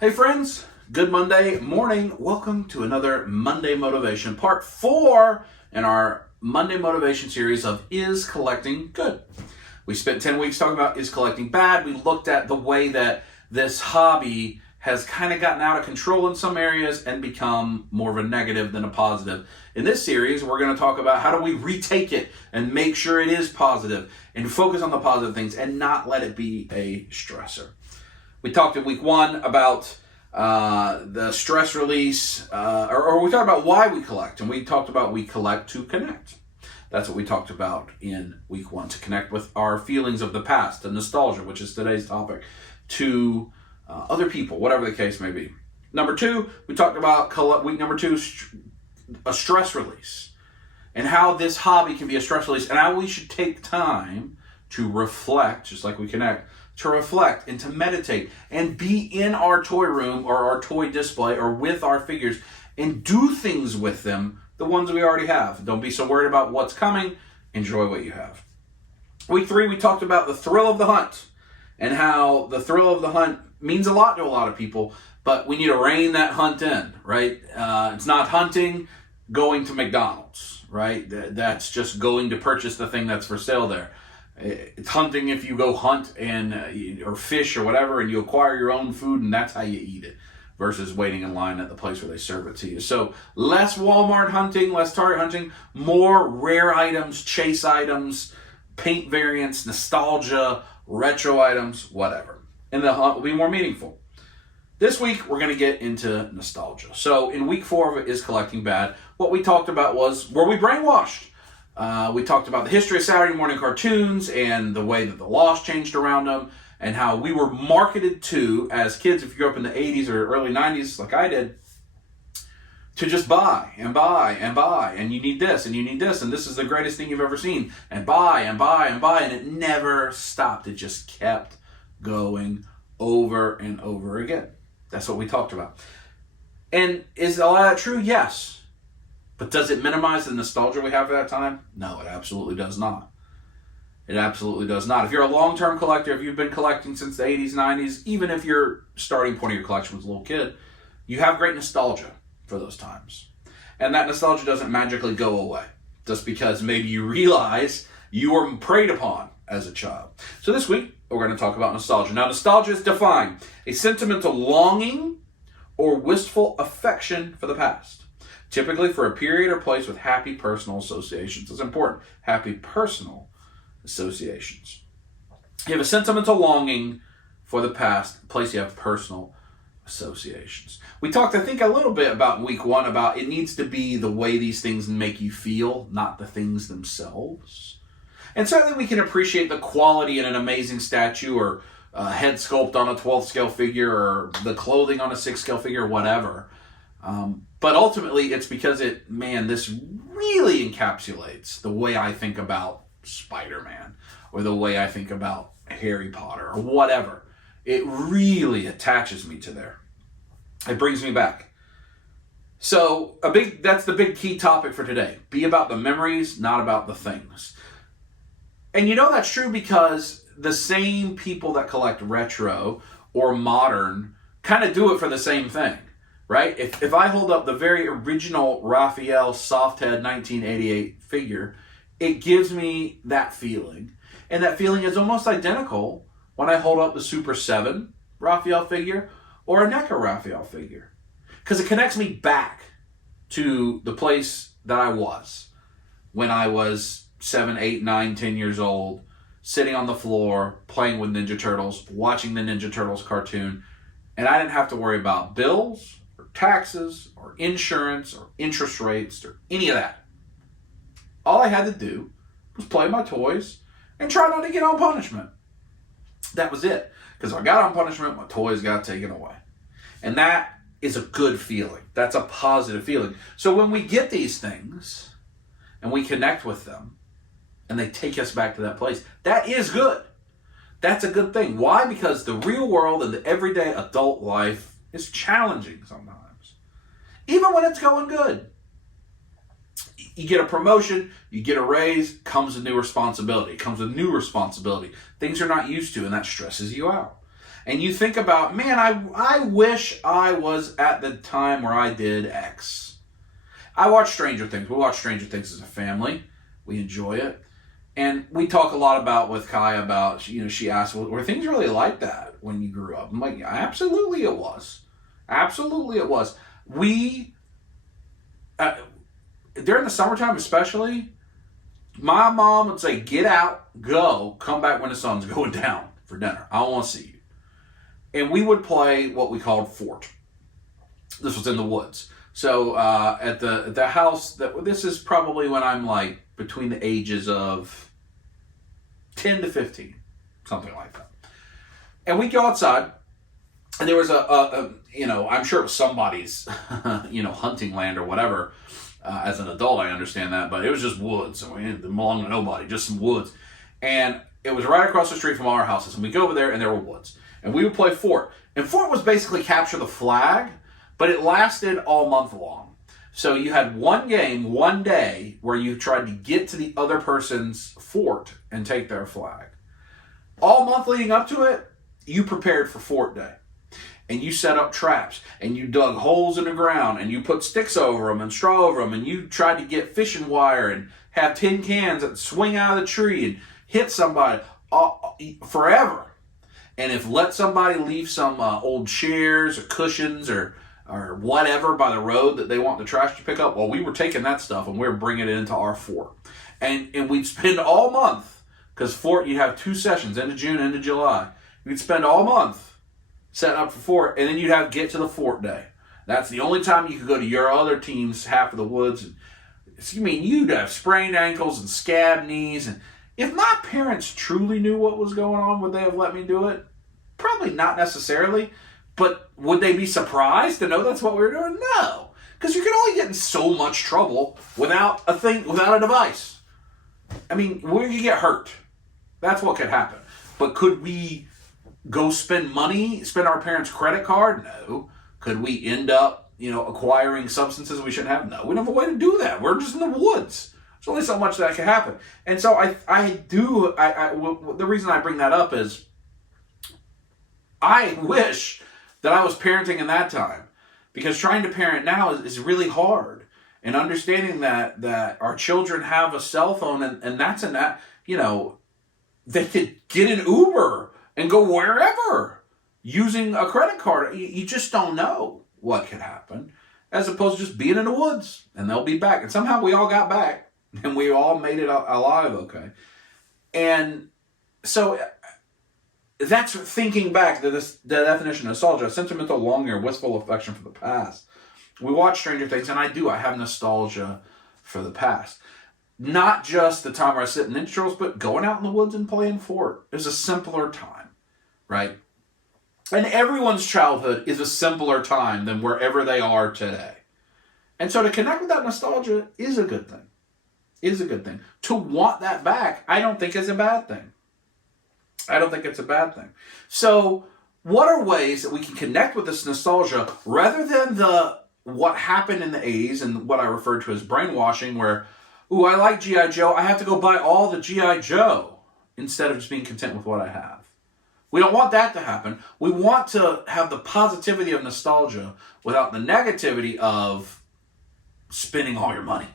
Hey friends, good Monday morning. Welcome to another Monday Motivation, part 4 in our Monday Motivation series of Is Collecting Good? We spent 10 weeks talking about Is Collecting Bad? We looked at the way that this hobby has kind of gotten out of control in some areas and become more of a negative than a positive. In this series, we're going to talk about how do we retake it and make sure it is positive and focus on the positive things and not let it be a stressor. We talked in week 1 about the stress release, or we talked about why we collect, and we talked about we collect to connect. That's what we talked about in week 1, to connect with our feelings of the past, the nostalgia, which is today's topic, to other people, whatever the case may be. Number 2, we talked about week number 2, a stress release, and how this hobby can be a stress release, and how we should take time to reflect, just like we connect, to reflect and to meditate and be in our toy room or our toy display or with our figures and do things with them, the ones we already have. Don't be so worried about what's coming. Enjoy what you have. Week 3, we talked about the thrill of the hunt and how the thrill of the hunt means a lot to a lot of people, but we need to rein that hunt in, right? It's not hunting going to McDonald's, right? That's just going to purchase the thing that's for sale there. It's hunting if you go hunt and or fish or whatever, and you acquire your own food, and that's how you eat it, versus waiting in line at the place where they serve it to you. So less Walmart hunting, less Target hunting, more rare items, chase items, paint variants, nostalgia, retro items, whatever. And the hunt will be more meaningful. This week, we're going to get into nostalgia. So in week 4 of Is Collecting Bad, what we talked about was, were we brainwashed? We talked about the history of Saturday morning cartoons and the way that the laws changed around them and how we were marketed to, as kids, if you grew up in the 80s or early 90s like I did, to just buy and buy and buy, and you need this and you need this, and this is the greatest thing you've ever seen, and buy and buy and buy, and it never stopped. It just kept going over and over again. That's what we talked about. And is all that true? Yes. But does it minimize the nostalgia we have at that time? No, it absolutely does not. It absolutely does not. If you're a long-term collector, if you've been collecting since the 80s, 90s, even if your starting point of your collection was a little kid, you have great nostalgia for those times. And that nostalgia doesn't magically go away just because maybe you realize you were preyed upon as a child. So this week, we're going to talk about nostalgia. Now, nostalgia is defined: a sentimental longing or wistful affection for the past, typically for a period or place with happy personal associations. It's important. Happy personal associations. You have a sentimental longing for the past, place you have personal associations. We talked, I think, a little bit about in week 1 about it needs to be the way these things make you feel, not the things themselves. And certainly we can appreciate the quality in an amazing statue or a head sculpt on a 12th scale figure or the clothing on a 6th scale figure, whatever. But ultimately, it's because this really encapsulates the way I think about Spider-Man or the way I think about Harry Potter or whatever. It really attaches me to there. It brings me back. So that's the big key topic for today. Be about the memories, not about the things. And you know that's true because the same people that collect retro or modern kind of do it for the same thing. Right? If I hold up the very original Raphael Softhead 1988 figure, it gives me that feeling. And that feeling is almost identical when I hold up the Super 7 Raphael figure or a NECA Raphael figure. Because it connects me back to the place that I was when I was 7, 8, 9, 10 years old, sitting on the floor, playing with Ninja Turtles, watching the Ninja Turtles cartoon, and I didn't have to worry about bills, taxes, or insurance, or interest rates, or any of that. All I had to do was play my toys and try not to get on punishment. That was it. Because if I got on punishment, my toys got taken away. And that is a good feeling. That's a positive feeling. So when we get these things, and we connect with them, and they take us back to that place, that is good. That's a good thing. Why? Because the real world and the everyday adult life is challenging sometimes. Even when it's going good. You get a promotion, you get a raise, comes a new responsibility. Things you're not used to, and that stresses you out. And you think about, man, I wish I was at the time where I did X. I watch Stranger Things. We watch Stranger Things as a family. We enjoy it. And we talk a lot about, with Kai, about, she asked, were things really like that when you grew up? I'm like, yeah, absolutely it was. Absolutely it was. We, during the summertime especially, my mom would say, get out, go, come back when the sun's going down for dinner. I don't want to see you. And we would play what we called Fort. This was in the woods. So at the house, this is probably when I'm like between the ages of 10 to 15, something like that. And we'd go outside, and there was I'm sure it was somebody's, hunting land or whatever. As an adult, I understand that, but it was just woods. So it didn't belong to nobody, just some woods. And it was right across the street from our houses. And we go over there, and there were woods. And we would play Fort. And Fort was basically capture the flag, but it lasted all month long. So you had one game, one day, where you tried to get to the other person's fort and take their flag. All month leading up to it, you prepared for Fort Day. And you set up traps, and you dug holes in the ground, and you put sticks over them and straw over them, and you tried to get fishing wire and have tin cans that swing out of the tree and hit somebody forever. And if let somebody leave some old chairs or cushions or whatever by the road that they want the trash to pick up, well, we were taking that stuff and we were bringing it into our fort. And we'd spend all month, because Fort, you have 2 sessions, end of June, end of July. We'd spend all month setting up for Fort, and then you'd have to get to the Fort Day. That's the only time you could go to your other team's half of the woods. You'd have sprained ankles and scabbed knees. And if my parents truly knew what was going on, would they have let me do it? Probably not necessarily. But would they be surprised to know that's what we were doing? No. Because you can only get in so much trouble without a device. Where you get hurt. That's what could happen. But could we go spend our parents' credit card? No. Could we end up, acquiring substances we shouldn't have? No. We don't have a way to do that. We're just in the woods. There's only so much that can happen. And so the reason I bring that up is I wish that I was parenting in that time, because trying to parent now is really hard. And understanding that our children have a cell phone, and that's they could get an Uber and go wherever using a credit card. You just don't know what could happen, as opposed to just being in the woods, and they'll be back. And somehow we all got back, and we all made it alive okay. And so that's thinking back to the definition of nostalgia: a sentimental longing or wistful affection for the past. We watch Stranger Things, and I have nostalgia for the past. Not just the time where I sit in Ninja Turtles, but going out in the woods and playing Fort. It was a simpler time, right? And everyone's childhood is a simpler time than wherever they are today. And so to connect with that nostalgia is a good thing. Is a good thing. To want that back, I don't think is a bad thing. I don't think it's a bad thing. So what are ways that we can connect with this nostalgia rather than what happened in the 80s and what I referred to as brainwashing, where, ooh, I like G.I. Joe, I have to go buy all the G.I. Joe instead of just being content with what I have. We don't want that to happen. We want to have the positivity of nostalgia without the negativity of spending all your money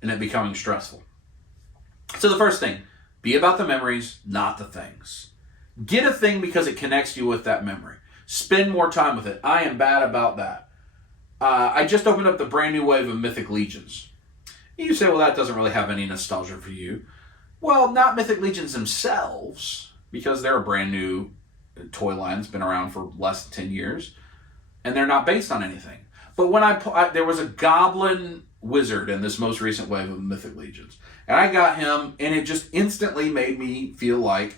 and it becoming stressful. So the first thing, be about the memories, not the things. Get a thing because it connects you with that memory. Spend more time with it. I am bad about that. I just opened up the brand new wave of Mythic Legions. You say, well, that doesn't really have any nostalgia for you. Well, not Mythic Legions themselves, because they're a brand new toy line that's been around for less than 10 years, and they're not based on anything. But when there was a goblin wizard in this most recent wave of Mythic Legions, and I got him, and it just instantly made me feel like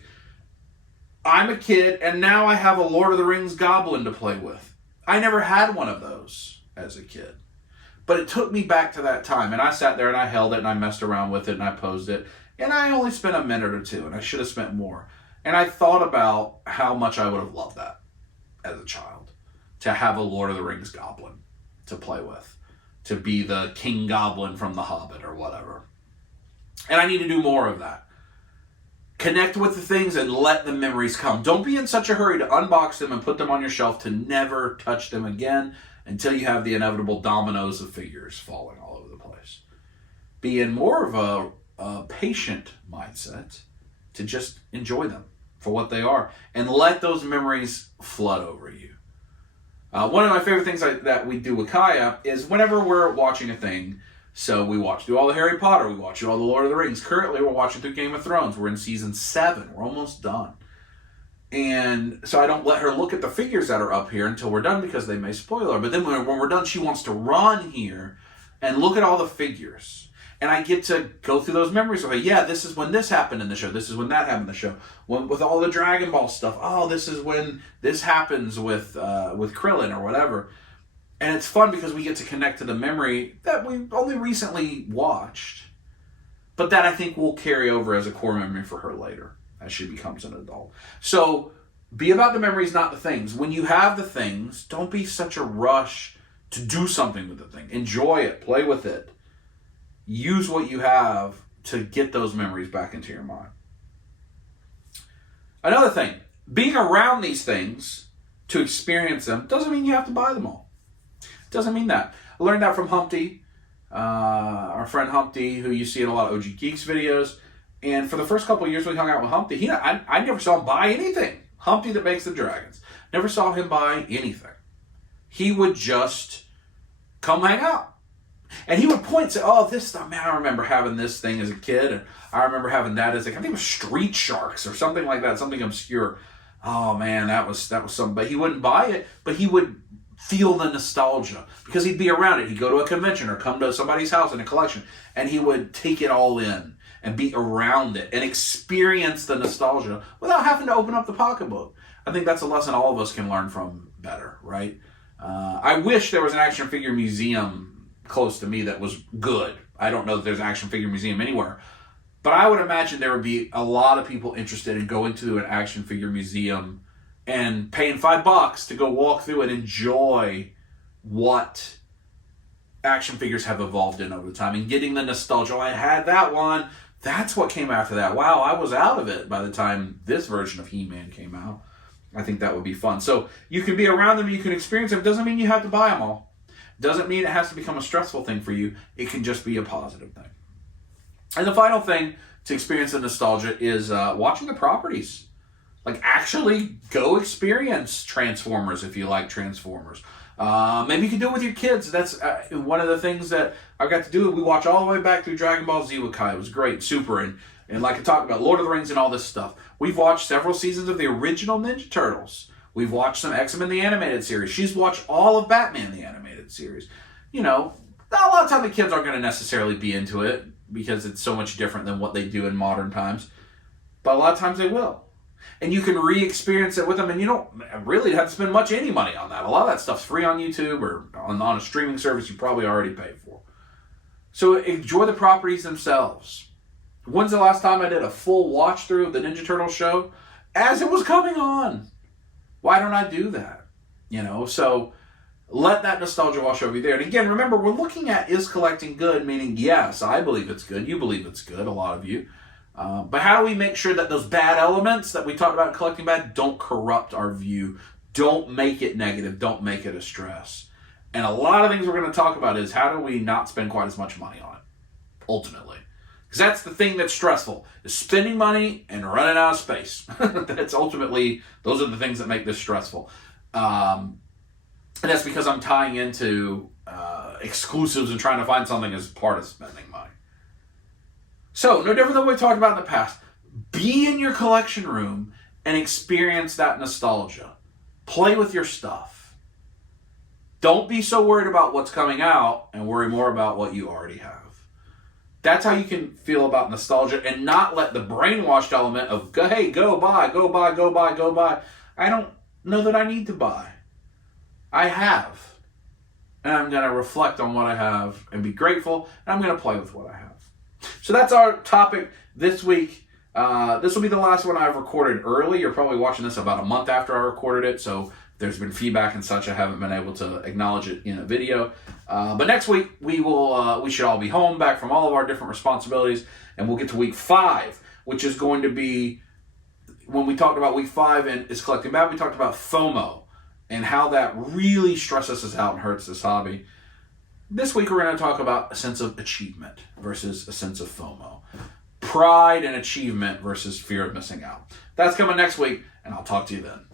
I'm a kid, and now I have a Lord of the Rings goblin to play with. I never had one of those as a kid. But it took me back to that time, and I sat there and I held it and I messed around with it and I posed it, and I only spent a minute or two, and I should have spent more. And I thought about how much I would have loved that as a child, to have a Lord of the Rings goblin to play with, to be the King Goblin from The Hobbit or whatever. And I need to do more of that. Connect with the things and let the memories come. Don't be in such a hurry to unbox them and put them on your shelf to never touch them again until you have the inevitable dominoes of figures falling all over the place. Be in more of a patient mindset to just enjoy them for what they are and let those memories flood over you. One of my favorite things that we do with Kaya is whenever we're watching a thing, so we watch through all the Harry Potter, we watch through all the Lord of the Rings. Currently, we're watching through Game of Thrones. We're in season 7. We're almost done. And so I don't let her look at the figures that are up here until we're done because they may spoil her. But then when we're done, she wants to run here and look at all the figures. And I get to go through those memories of, yeah, this is when this happened in the show. This is when that happened in the show. With all the Dragon Ball stuff, oh, this is when this happens with Krillin or whatever. And it's fun because we get to connect to the memory that we only recently watched, but that I think will carry over as a core memory for her later as she becomes an adult. So be about the memories, not the things. When you have the things, don't be such a rush to do something with the thing. Enjoy it. Play with it. Use what you have to get those memories back into your mind. Another thing, being around these things to experience them doesn't mean you have to buy them all. Doesn't mean that. I learned that from Humpty, our friend Humpty, who you see in a lot of OG Geeks videos. And for the first couple of years we hung out with Humpty, I never saw him buy anything. Humpty that makes the dragons. Never saw him buy anything. He would just come hang out. And he would point to, oh, this stuff, man, I remember having this thing as a kid. And I remember having that as a kid. I think it was Street Sharks or something like that, something obscure. Oh, man, that was something. But he wouldn't buy it, but he would feel the nostalgia because he'd be around it. He'd go to a convention or come to somebody's house in a collection and he would take it all in and be around it and experience the nostalgia without having to open up the pocketbook. I think that's a lesson all of us can learn from better, right? I wish there was an action figure museum close to me that was good. I don't know if there's an action figure museum anywhere, but I would imagine there would be a lot of people interested in going to an action figure museum and paying $5 to go walk through and enjoy what action figures have evolved in over time and getting the nostalgia. Oh, I had that one. That's what came after that. Wow, I was out of it by the time this version of He-Man came out. I think that would be fun. So you can be around them, you can experience them. It doesn't mean you have to buy them all. Doesn't mean it has to become a stressful thing for you. It can just be a positive thing. And the final thing to experience the nostalgia is watching the properties. Like, actually go experience Transformers if you like Transformers. Maybe you can do it with your kids. That's one of the things that I got to do. We watch all the way back through Dragon Ball Z with Kai. It was great, super. And like I talked about, Lord of the Rings and all this stuff. We've watched several seasons of the original Ninja Turtles. We've watched some X-Men the Animated Series. She's watched all of Batman the Animated Series. You know, a lot of time the kids aren't going to necessarily be into it because it's so much different than what they do in modern times. But a lot of times they will. And you can re-experience it with them, and you don't really have to spend much any money on that. A lot of that stuff's free on YouTube or on a streaming service you probably already paid for. So enjoy the properties themselves. When's the last time I did a full watch-through of the Ninja Turtles show? As it was coming on. Why don't I do that? You know, so let that nostalgia wash over you there. And again, remember, we're looking at, is collecting good? Meaning, yes, I believe it's good. You believe it's good, a lot of you. But how do we make sure that those bad elements that we talked about in Collecting Bad don't corrupt our view? Don't make it negative. Don't make it a stress. And a lot of things we're going to talk about is how do we not spend quite as much money on it, ultimately. Because that's the thing that's stressful, is spending money and running out of space. That's ultimately, those are the things that make this stressful. And that's because I'm tying into exclusives and trying to find something as part of spending money. So, no different than what we talked about in the past. Be in your collection room and experience that nostalgia. Play with your stuff. Don't be so worried about what's coming out and worry more about what you already have. That's how you can feel about nostalgia and not let the brainwashed element of, hey, go buy. I don't know that I need to buy. I have. And I'm going to reflect on what I have and be grateful, and I'm going to play with what I have. So that's our topic this week. This will be the last one I've recorded early. You're probably watching this about a month after I recorded it, so there's been feedback and such. I haven't been able to acknowledge it in a video. But next week, we should all be home, back from all of our different responsibilities, and we'll get to week 5, which is going to be, when we talked about week 5 and Is Collecting Bad, we talked about FOMO and how that really stresses us out and hurts this hobby. This week we're going to talk about a sense of achievement versus a sense of FOMO. Pride and achievement versus fear of missing out. That's coming next week, and I'll talk to you then.